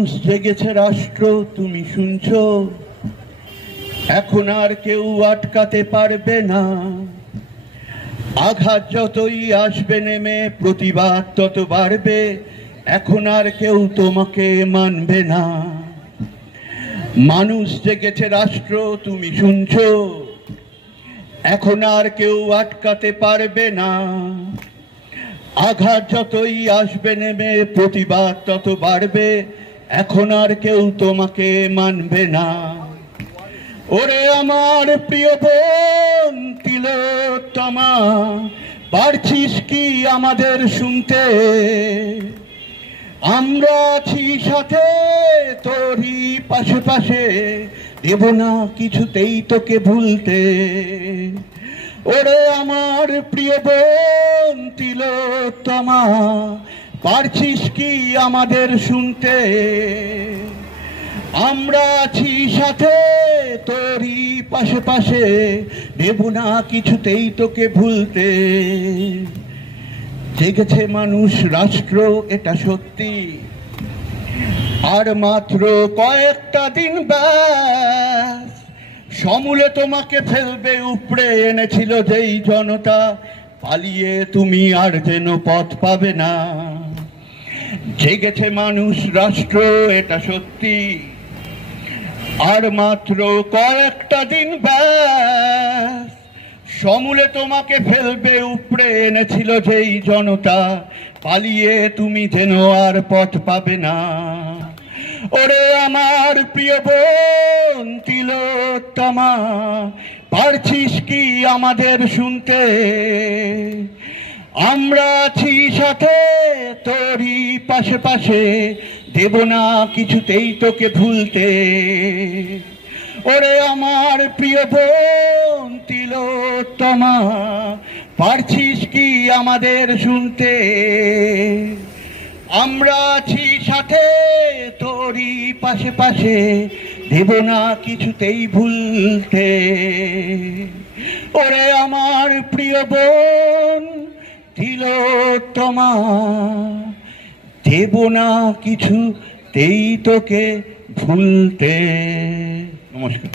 জেগেছে রাষ্ট্র, তুমি শুনছো? এখন আর কেউ আটকাতে পারবে না। আঘাত যতই আসবে নেমে, প্রতিবাদ তত বাড়বে। এখন আর কেউ তোমাকে মানবে না। মানুষ জেগেছে রাষ্ট্র, তুমি শুনছো? এখন আর কেউ আটকাতে পারবে না। আঘাত যতই আসবে নেমে, প্রতিবাদ তত বাড়বে। এখন আর কেউ তোমাকে মানবে না। ওরে আমার প্রিয় বোন তিলোত্তমা, পারছিস কি আমাদের শুনতে? আমরা আছি সাথে, তোরই পাশে পাশে, দেব না কিছুতেই তোকে ভুলতে। ওরে আমার প্রিয় বোন তিলোত্তমা, পারছিস কি আমাদের শুনতে? আমরা আছি সাথে, তোরই পাশে পাশে, দেব না কিছুতেই তোকে ভুলতে। জেগেছে মানুষ রাষ্ট্র, এটা সত্যি। আর মাত্র কয়েকটা দিন ব্যাস, সমূলে তোমাকে ফেলবে উপড়ে এনেছিল যেই জনতা। পালিয়ে তুমি আর যেন পথ পাবে না। জেগেছে মানুষ রাষ্ট্র, এটা সত্যি। আর মাত্র কয়েকটা দিন ব্যাস, সমূলে তোমাকে ফেলবে উপড়ে এনেছিল যেই জনতা। পালিয়ে তুমি যেন আর পথ পাবে না। ওরে আমার প্রিয় বোন তিলোত্তমা, পারছিস কি আমাদের শুনতে? আমরা আছি সাথে, তোরই পাশে পাশে, দেব না কিছুতেই তোকে ভুলতে। ওরে আমার প্রিয় বোন তিলোত্তমা, পারছিস কি আমাদের শুনতে? আমরা আছি সাথে, তোরই পাশে পাশে, দেব না কিছুতেই ভুলতে। ওরে আমার প্রিয় বোন তিলোত্তমা, দেব না কিছুতেই তোকে ভুলতে। নমস্কার।